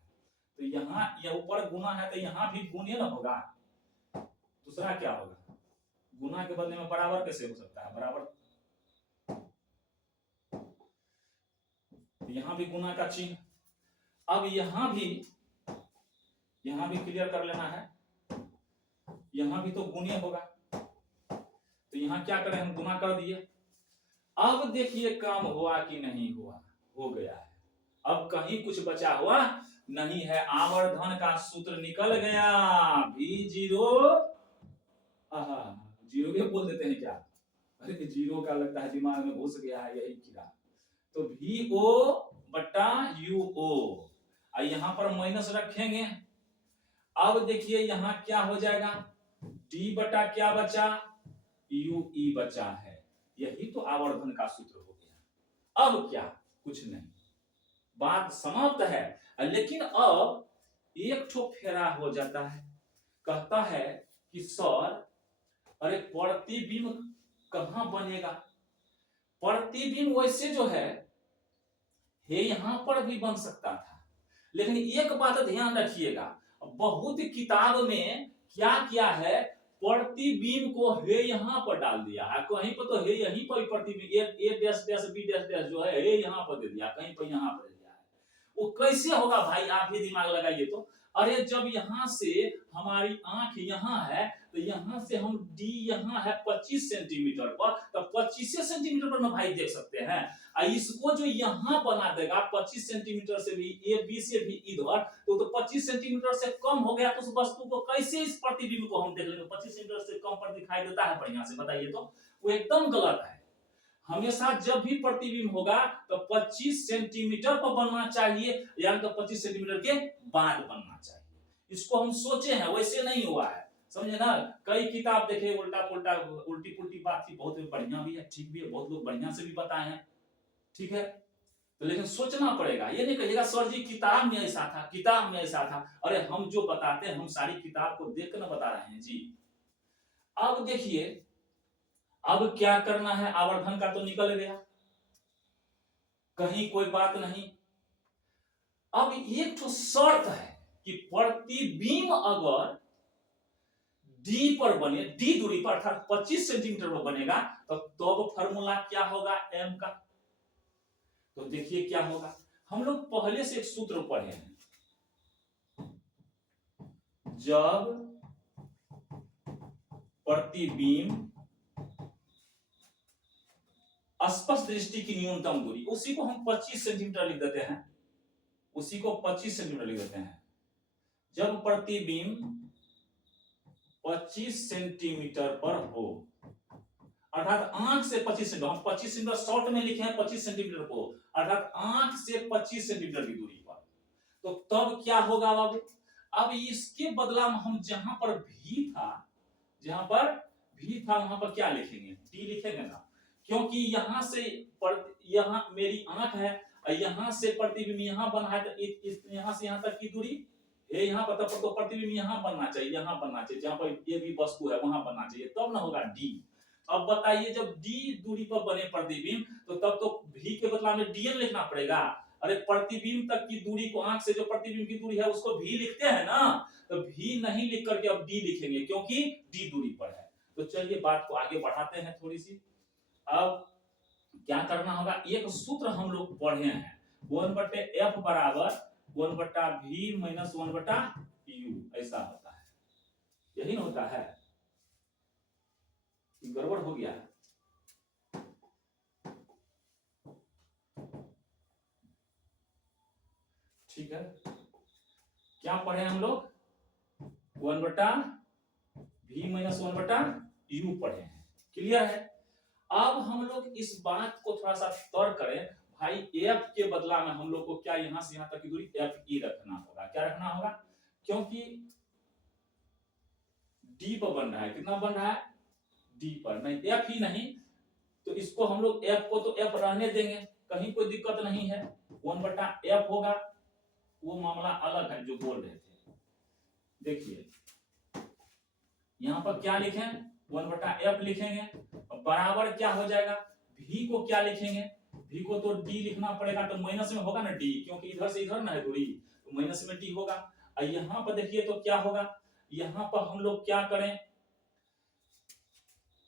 तो यहाँ ये ऊपर गुना है तो यहाँ भी गुने ना होगा, दूसरा क्या होगा, गुना के बदले में बराबर कैसे हो सकता है, बराबर, यहाँ भी गुना का चिन्ह। अब यहाँ भी क्लियर कर लेना है, यहाँ भी तो गुणीय होगा, तो यहाँ क्या करें हम, गुना कर दिए। अब देखिए काम हुआ कि नहीं हुआ, हो गया है। अब कहीं कुछ बचा हुआ नहीं है, आवर्धन का सूत्र निकल गया, भी जीरो, जीरो के बोल देते हैं क्या, अरे जीरो का लगता है दिमाग में घुस गया है यही कीड़ा, तो भी ओ बटा यू ओ, यहाँ पर माइनस रखेंगे। अब देखिए यहाँ क्या हो जाएगा, डी बटा क्या बचा, यू ई बचा है, यही तो आवर्धन का सूत्र हो गया। अब क्या, कुछ नहीं, बात समाप्त है। लेकिन अब एक ठो फेरा हो जाता है, कहता है कि सर अरे प्रतिबिंब कहां बनेगा, प्रतिबिंब वैसे जो है यहां पर भी बन सकता था, लेकिन एक बात ध्यान रखिएगा, बहुत किताब में क्या किया है, प्रतिबिंब को हे यहाँ पर डाल दिया है, कहीं पर तो हे यहीं पर प्रतिबिंब A dash dash B dash dash जो है हे यहाँ पर दे दिया, कहीं पर यहाँ पर दे दिया है। वो कैसे होगा भाई, आप भी दिमाग लगाइए तो। अरे जब यहाँ से हमारी आंख यहाँ है, तो यहाँ से हम डी यहाँ है 25 सेंटीमीटर पर, तो 25 सेंटीमीटर पर ना भाई देख सकते हैं। इसको जो यहाँ बना देगा 25 सेंटीमीटर से भी, ए बी से भी इधर, तो 25 सेंटीमीटर से कम हो गया, तो उस वस्तु को कैसे इस प्रतिबिंब को हम देख लेंगे, 25 सेंटीमीटर से कम पर दिखाई देता है बढ़िया से, बताइए तो, वो एकदम गलत है। हमेशा जब भी प्रतिबिंब होगा तो 25 सेंटीमीटर पर बनना चाहिए, या तो 25 सेंटीमीटर के बाद बनना चाहिए। इसको हम सोचे हैं, वैसे नहीं हुआ है, समझे ना। कई किताब देखे उल्टा पुल्टा उल्टी पुल्टी बात थी, बहुत बढ़िया भी है, ठीक भी है, बहुत लोग बढ़िया से भी बताए हैं, ठीक है, तो लेकिन सोचना पड़ेगा। ये नहीं कहिएगा सर जी किताब में ऐसा था, किताब में ऐसा था, अरे हम जो बताते हैं हम सारी किताब को देख कर बता रहे हैं जी। अब देखिए अब क्या करना है, आवर्धन का तो निकल गया, कहीं कोई बात नहीं। अब एक तो शर्त है कि प्रतिबिंब अगर डी पर बने, डी दूरी पर अर्थात 25 सेंटीमीटर पर बनेगा, तो फॉर्मूला क्या होगा एम का, तो देखिए क्या होगा, हम लोग पहले से एक सूत्र पढ़े हैं, जब प्रतिबिंब स्पष्ट दृष्टि की न्यूनतम दूरी, उसी को हम 25 सेंटीमीटर लिख देते हैं, उसी को 25 सेंटीमीटर लिख देते हैं। जब प्रतिबिंब 25 सेंटीमीटर पर हो, अर्थात आंख से 25 सेंटीमीटर, हम 25 सेंटीमीटर शॉर्ट में लिखे हैं 25 सेंटीमीटर को, अर्थात आंख से 25 सेंटीमीटर की दूरी पर, तो तब क्या होगा बाबू, अब इसके बदला में हम जहां पर भी था, जहां पर भी था वहां पर क्या लिखेंगे, डी लिखेंगे ना, क्योंकि यहां से यहां मेरी आंख है, यहां से प्रतिबिंब यहां बना है, तो यहां से यहां तक की दूरी है, यहां पर तो प्रतिबिंब यहां बनना चाहिए, यहां बनना चाहिए, जहां पर ये भी वस्तु है वहां बनना चाहिए, तब ना होगा डी। अब बताइए जब डी दूरी पर बने प्रतिबिंब, तो तब तो भी के बदला में डीएन लिखना पड़ेगा। अरे प्रतिबिंब तक की दूरी को, आंख से जो प्रतिबिंब की दूरी है उसको भी लिखते हैं ना, तो भी नहीं लिख करके अब डी लिखेंगे, क्योंकि डी दूरी पर है। तो चलिए बात को आगे बढ़ाते हैं थोड़ी सी। अब क्या करना होगा, एक सूत्र हम लोग पढ़े हैं, 1/f बराबर 1/v माइनस 1/u, ऐसा होता है, यही ना होता है, गड़बड़ हो गया। ठीक है, क्या पढ़े हम लोग? 1/v माइनस 1/u पढ़े हैं। क्लियर है? अब हम लोग इस बात को थोड़ा सा तर्क करें, भाई f के बदला में हम लोग को क्या यहां से यहां तक की दूरी fe रखना होगा। क्या रखना होगा? क्योंकि d पर बन रहा है, कितना बन रहा है? d पर, नहीं f ही नहीं, तो इसको हम लोग f को तो f रहने देंगे, कहीं कोई दिक्कत नहीं है, 1/f होगा। वो मामला अलग है जो बोल रहे थे। देखिए यहां पर क्या लिखें? 1/f लिखेंगे, बराबर क्या हो जाएगा? v को क्या लिखेंगे? v को तो d लिखना पड़ेगा, तो माइनस में होगा ना d, क्योंकि इधर से इधर ना है दूरी, तो माइनस में d होगा। और यहां पर देखिए तो क्या होगा? यहां पर हम लोग क्या करें?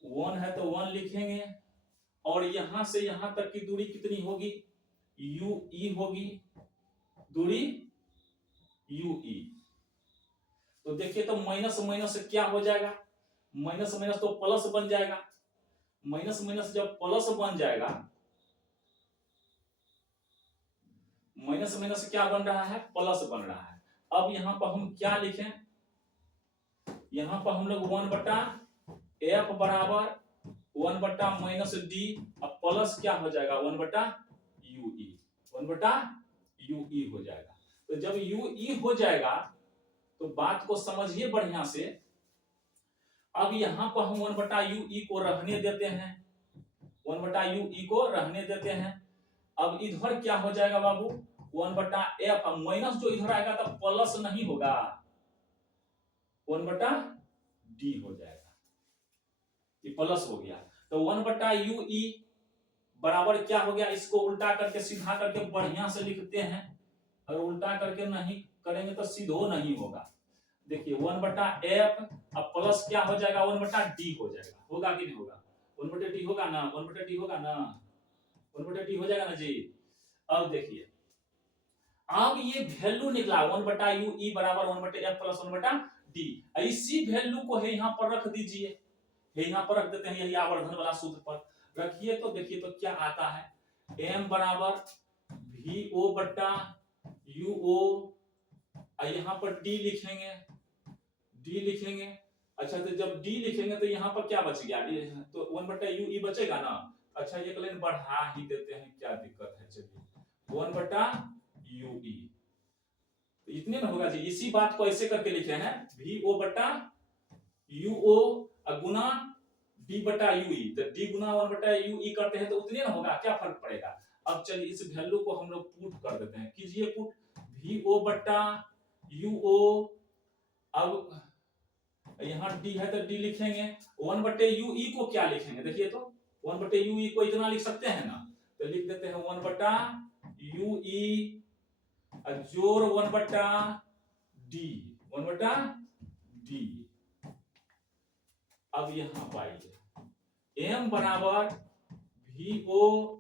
1 है तो 1 लिखेंगे, और यहां से यहां तक की दूरी कितनी होगी? ue होगी, दूरी ue। तो देखिए तो माइनस माइनस क्या हो जाएगा? माइनस माइनस तो प्लस बन जाएगा, माइनस माइनस जब प्लस बन जाएगा, माइनस माइनस क्या बन रहा है? प्लस बन रहा है। अब यहां पर हम क्या लिखें? यहां पर हम लोग 1/f बराबर 1/-d, अब प्लस क्या हो जाएगा? 1/ue, 1/ue हो जाएगा। तो जब ue हो जाएगा तो बात को समझिए बढ़िया से। अब यहां पर हम 1/ue को रहने देते हैं, 1/ue को रहने देते हैं। अब इधर क्या हो जाएगा बाबू? 1/f, माइनस जो इधर आएगा तो प्लस नहीं होगा, 1/d हो जाएगा, ये प्लस हो गया। तो 1/ue बराबर क्या हो गया? इसको उल्टा करके सीधा करके बढ़िया से लिखते हैं, अगर उल्टा करके नहीं करेंगे तो सीधो नहीं होगा। देखिए 1/f, अब प्लस क्या हो जाएगा? 1/d हो जाएगा, होगा कि नहीं होगा? 1/d होगा ना, 1/d होगा ना, 1/d हो जाएगा ना जी। अब देखिए अब ये वैल्यू निकला 1/ue बराबर 1/f प्लस 1/d, इसी वैल्यू को है यहाँ पर रख दीजिए, यहाँ पर रख देते हैं, यही आवर्धन वाला सूत्र पर रखिए। तो देखिए तो क्या आता है? m बराबर vo/uo, यहाँ पर d लिखेंगे, d लिखेंगे। अच्छा तो जब d लिखेंगे तो यहाँ पर क्या बच गया? तो 1/ue बचेगा ना। अच्छा एक लाइन बढ़ा ही देते हैं, क्या दिक्कत है? चलिए 1/ue इतने में होगा जी। इसी बात को ऐसे करके लिखे हैं vo/uo गुना d/ue, तो d गुना 1/ue करते हैं तो उतने ना होगा, क्या फर्क पड़ेगा? अब चलिए इस वैल्यू को हम लोग पुट कर देते हैं, कीजिए पुट vo/uo। अब यहाँ d है तो d लिखेंगे, 1/ue को क्या लिखेंगे? देखिए तो 1/ue को इतना लिख सकते हैं ना, तो लिख देते हैं 1/ue जोड़ 1/d। अब यहां पाइए m बराबर vo/uo,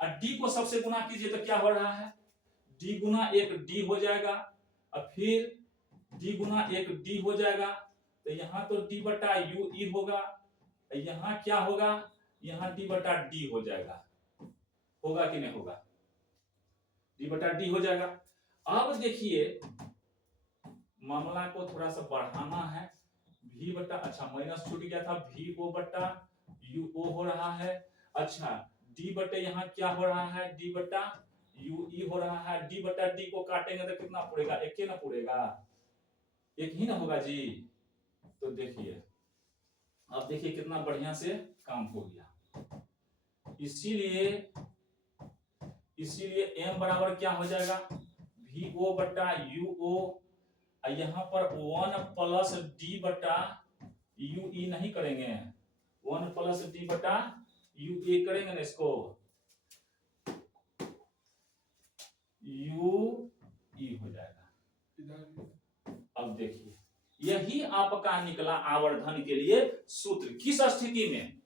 और d को सबसे गुना कीजिए तो क्या हो रहा है? d गुना 1d हो जाएगा, और फिर d गुना 1d हो जाएगा। तो यहाँ तो d/ue होगा, यहाँ क्या होगा? यहाँ d/d हो जाएगा, होगा कि नहीं होगा? d/d हो जाएगा। अब देखिए मामला को थोड़ा सा बढ़ाना है, अच्छा माइनस छूट गया था, vo/uo हो रहा है। अच्छा d/ यहाँ क्या हो रहा है? d/ue हो रहा है। d/d को काटेंगे तो कितना पड़ेगा? एक ही ना पड़ेगा, एक ही ना होगा जी। तो देखिए अब देखिए कितना बढ़िया से काम हो गया। इसीलिए m बराबर क्या हो जाएगा? vo/uo, यहाँ पर 1+d/ue नहीं करेंगे, 1+d/ue करेंगे ना, इसको ue हो जाएगा। अब देखिए यही आपका निकला आवर्धन के लिए सूत्र। किस स्थिति में,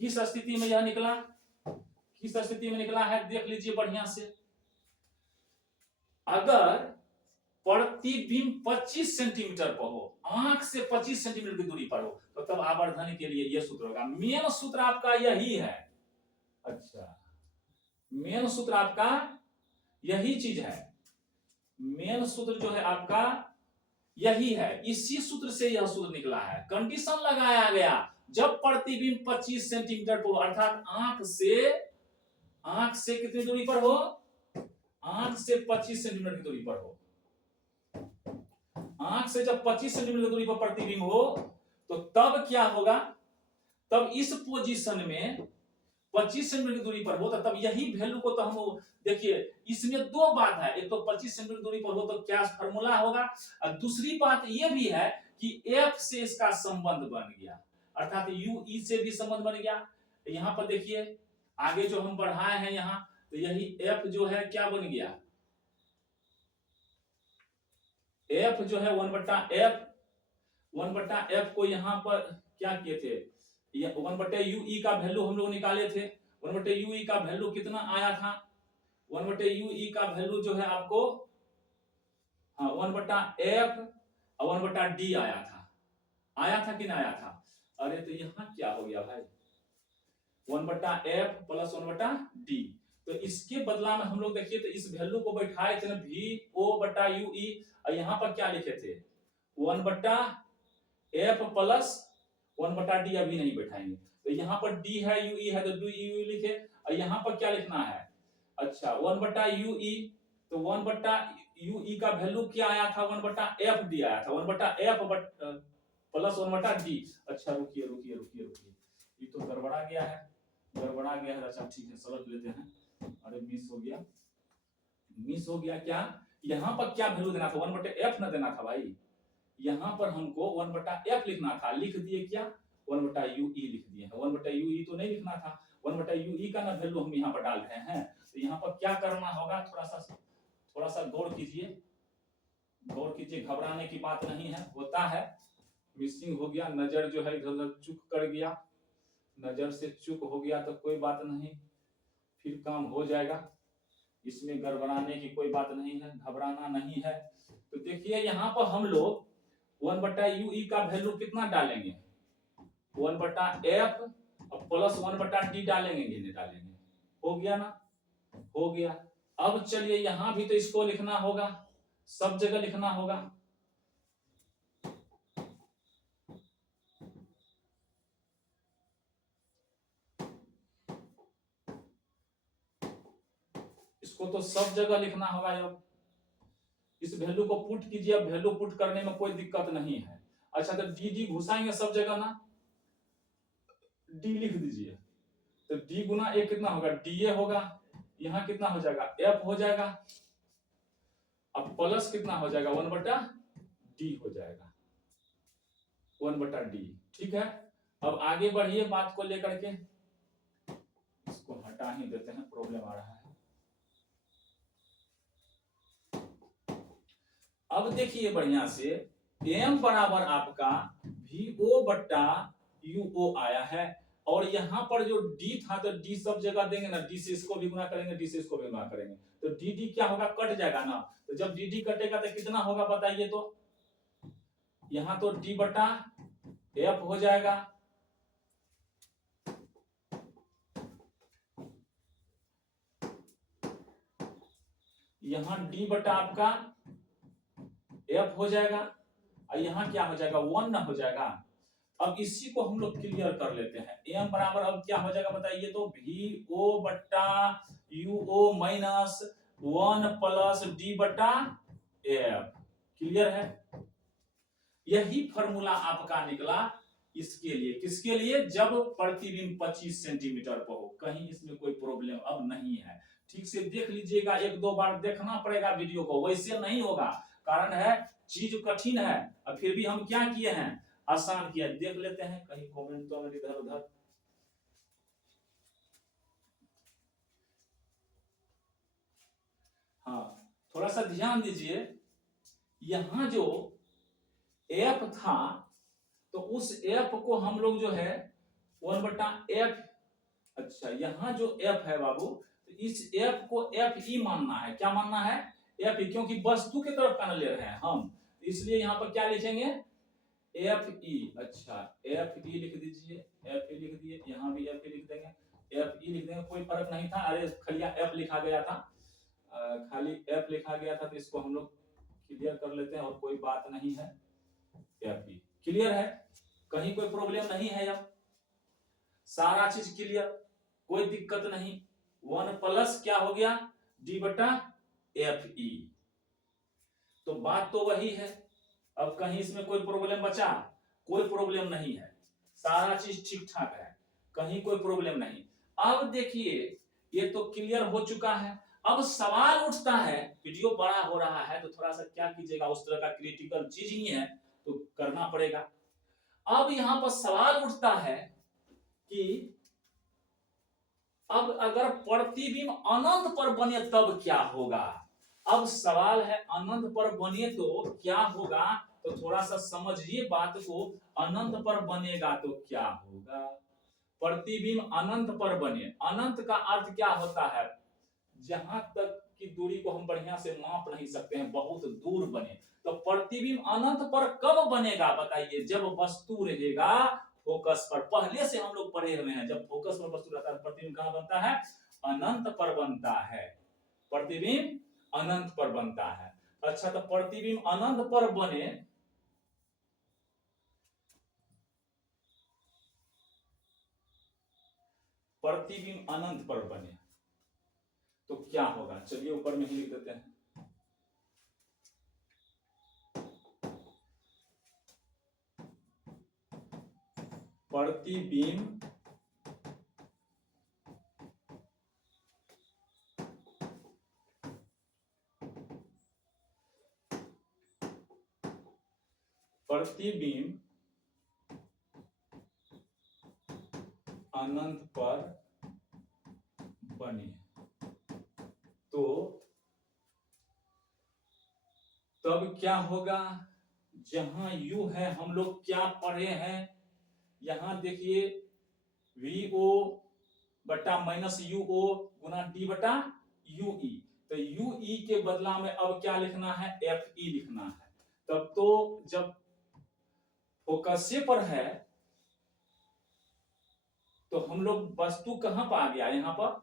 किस स्थिति में यह निकला? किस स्थिति में निकला है? देख लीजिए बढ़िया से। अगर प्रतिबिंब 25 सेंटीमीटर पर हो, आंख से 25 सेंटीमीटर की दूरी पर हो, तो तब आवर्धन के लिए यह सूत्र होगा। मेन सूत्र आपका यही है। अच्छा मेन सूत्र आपका यही चीज है, मेन सूत्र जो है आपका यही है, इसी सूत्र से यह सूत्र निकला है। कंडीशन लगाया गया जब प्रतिबिंब 25 सेंटीमीटर पर, अर्थात आंख से कितनी दूरी पर हो, आंख से 25 सेंटीमीटर की दूरी पर हो, आंख से जब 25 सेंटीमीटर की दूरी पर प्रतिबिंब हो तो तब क्या होगा, तब इस पोजीशन में 25 सेंटीमीटर की दूरी पर हो तो तब यही वैल्यू को तो हम देखिए, इसमें दो बात है, एक तो 25 सेंटीमीटर दूरी पर हो तो क्या फार्मूला होगा, और दूसरी बात यह भी है कि F से इसका संबंध बन गया, अर्थात UE से भी संबंध बन गया। यहां पर देखिए आगे जो हम बढ़ाए हैं यहां, तो यही F जो है क्या बन गया, F जो है 1/f को यहां पर क्या किए थे, 1/UE का वैल्यू हम लोग निकाले थे। 1/UE का वैल्यू कितना आया था, 1/UE का वैल्यू जो है आपको 1/f और 1/d आया था कि नहीं आया था। अरे तो यहाँ क्या हो गया भाई, 1/f प्लस 1/d, तो इसके बदला में हम लोग देखिए तो इस वैल्यू को बैठाए थे ना VO/UE, और यहाँ पर क्या लिखे थे 1/f प्लस 1/d, अभी नहीं बैठाएंगे, तो यहाँ पर d है UE है तो UE लिखे, और यहाँ पर क्या लिखना है, अच्छा 1/UE, तो 1/UE का वैल्यू क्या आया था 1/fd आया था, 1/f प्लस 1/d। अच्छा रुकिए, ये तो गड़बड़ा गया है, अच्छा ठीक है समझ लेते हैं। अरे मिस हो गया क्या, यहाँ पर क्या वैल्यू देना था 1/f ना देना था भाई, यहाँ पर हमको 1/f लिखना था, लिख दिए क्या 1/UE लिख दिए हैं, 1/UE तो नहीं लिखना था, 1/UE का ना वैल्यू हम यहाँ पर डाल रहे हैं। तो यहाँ पर क्या करना होगा, थोड़ा सा गौर कीजिए, घबराने की बात नहीं है, होता है, मिसिंग हो गया, नजर जो है इधर चूक कर गया, नजर से चूक हो गया तो कोई बात नहीं, फिर काम हो जाएगा, इसमें गड़बड़ाने की कोई बात नहीं है, घबराना नहीं है। तो देखिए यहाँ पर हम लोग 1/UE का वैल्यू कितना डालेंगे, 1/f प्लस 1/d डालेंगे, नहीं डालेंगे, हो गया ना, हो गया। अब चलिए यहाँ भी तो इसको लिखना होगा, सब जगह लिखना होगा, इसको तो सब जगह लिखना होगा। अब इस वैल्यू को पुट कीजिए, अब वैल्यू पुट करने में कोई दिक्कत नहीं है। अच्छा तो डी घुसाएंगे सब जगह ना, डी लिख दीजिए, तो डी गुना ए कितना होगा, DA होगा, यहाँ कितना हो जाएगा F हो जाएगा, अब प्लस कितना हो जाएगा 1/d हो जाएगा, 1/d, ठीक है। अब आगे बढ़िए बात को लेकर के, इसको हटा ही देते हैं, प्रॉब्लम आ रहा है। अब देखिए बढ़िया से, m बराबर आपका VO/UO आया है, और यहाँ पर जो d था तो d सब जगह देंगे ना, d से इसको भी गुना करेंगे, d से इसको भी गुना करेंगे, तो dd क्या होगा, कट जाएगा ना, तो जब dd कटेगा तो कितना होगा बताइए, तो यहाँ तो d/f हो जाएगा, यहाँ d बटा आपका f हो जाएगा, और यहाँ क्या हो जाएगा 1 ना हो जाएगा। अब इसी को हम लोग क्लियर कर लेते हैं, m बराबर अब क्या हो जाएगा बताइए, तो VO/UO minus 1 plus d/f, clear है। यही फॉर्मूला आपका निकला इसके लिए, किसके लिए, जब प्रतिबिंब 25 सेंटीमीटर पर हो, कहीं इसमें कोई प्रॉब्लम अब नहीं है। ठीक से देख लीजिएगा, एक दो बार देखना पड़ेगा वीडियो को, वैसे नहीं होगा, कारण है चीज कठिन है, और फिर भी हम क्या किए हैं, आसान किया। देख लेते हैं कहीं कमेंटों में इधर उधर, हाँ थोड़ा सा ध्यान दीजिए, यहां जो f था तो उस f को हम लोग जो है 1/f, अच्छा यहाँ जो f है बाबू, तो इस f को FE मानना है, क्या मानना है, FE, क्योंकि वस्तु के तरफ का ले रहे हैं हम, इसलिए यहाँ पर क्या लिखेंगे FE, अच्छा FE लिख दीजिए, FE लिख दिए, यहाँ भी FE लिख देंगे, एफ ई लिख देंगे, कोई फर्क नहीं था। अरे खलिया एफ लिखा गया था, खाली एफ लिखा गया था, तो इसको हम लोग क्लियर कर लेते हैं और कोई बात नहीं है। एफ ई क्लियर है, कहीं कोई प्रॉब्लम नहीं है, अब सारा चीज क्लियर, कोई दिक्कत नहीं। 1 प्लस क्या हो गया, डी बटा एफ ई। तो बात तो वही है, अब कहीं इसमें कोई प्रॉब्लम बचा, कोई प्रॉब्लम नहीं है, सारा चीज ठीक ठाक है, कहीं कोई प्रॉब्लम नहीं। अब देखिए ये तो क्लियर हो चुका है। अब सवाल उठता है, वीडियो बड़ा हो रहा है तो थोड़ा सा क्या कीजिएगा, उस तरह का क्रिटिकल चीज ही है तो करना पड़ेगा। अब यहां पर सवाल उठता है कि अब अगर प्रतिबिंब अनंत पर बने तब क्या होगा। अब सवाल है अनंत पर बने तो क्या होगा, तो थोड़ा सा समझिए बात को। अनंत पर बनेगा तो क्या होगा, प्रतिबिंब अनंत पर बने, अनंत का अर्थ क्या होता है, जहां तक की दूरी को हम बढ़िया से माप नहीं सकते हैं, बहुत दूर बने। तो प्रतिबिंब अनंत पर कब बनेगा बताइए, जब वस्तु रहेगा फोकस पर। पहले से हम लोग पढ़े हुए हैं, जब फोकस पर वस्तु रहता है प्रतिबिंब कहां बनता है, अनंत पर बनता है, प्रतिबिंब अनंत पर बनता है। अच्छा, तो प्रतिबिंब अनंत पर बने प्रतिबिंब अनंत पर बने तो क्या होगा, चलिए ऊपर में ही लिख देते हैं। प्रतिबिंब प्रतिबिंब अनंत पर बने तो तब क्या होगा, जहां u है, हम लोग क्या पढ़े हैं, यहां देखिए VO बटा माइनस UO गुना D बटा UE। तो UE के बदला में अब क्या लिखना है, FE लिखना है। तब तो जब फोकस पर है तो हम लोग वस्तु कहां पर आ गया, यहां पर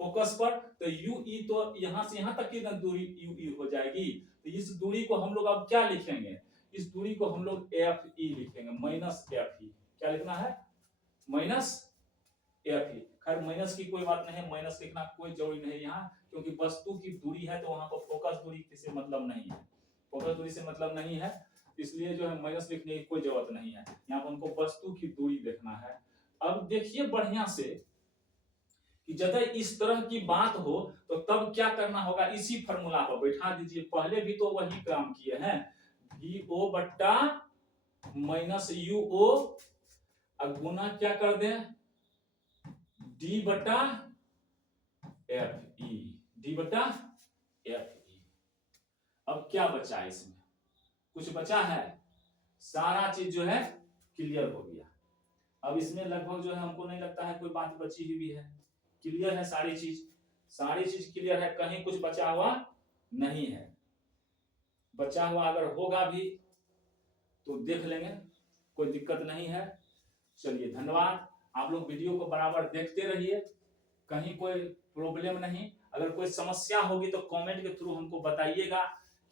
फोकस पर, तो UE तो यहां से यहां तक की दूरी UE हो जाएगी। तो इस दूरी को हम लोग अब क्या लिखेंगे, इस दूरी को हम लोग FE लिखेंगे, माइनस FE। क्या लिखना है, माइनस FE। खैर माइनस की कोई बात नहीं है, माइनस लिखना कोई जरूरी नहीं यहाँ, क्योंकि वस्तु की दूरी है तो वहां पर फोकस दूरी से मतलब नहीं है, फोकस दूरी से मतलब नहीं है, इसलिए जो है माइनस लिखने की कोई जरूरत नहीं है। यहाँ पर उनको वस्तु की दूरी देखना है। अब देखिए बढ़िया से कि जब इस तरह की बात हो तो तब क्या करना होगा, इसी फॉर्मूला पर बैठा दीजिए। पहले भी तो वही काम किए हैं, VO बट्टा माइनस UO गुना क्या कर दें, D बटा FE, D बटा FE। अब क्या बचा इसमें, कुछ बचा है, सारा चीज जो है क्लियर हो गया। अब इसमें लगभग जो है हमको नहीं लगता है कोई बात बची हुई है, क्लियर है सारी चीज क्लियर है, कहीं कुछ बचा हुआ नहीं है। बचा हुआ अगर होगा भी तो देख लेंगे, कोई दिक्कत नहीं है। चलिए धन्यवाद, आप लोग वीडियो को बराबर देखते रहिए, कहीं कोई प्रॉब्लम नहीं। अगर कोई समस्या होगी तो कमेंट के थ्रू हमको बताइएगा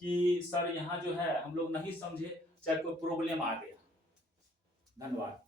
कि सर यहाँ जो है हम लोग नहीं समझे, चाहे कोई प्रॉब्लम आ गया। धन्यवाद।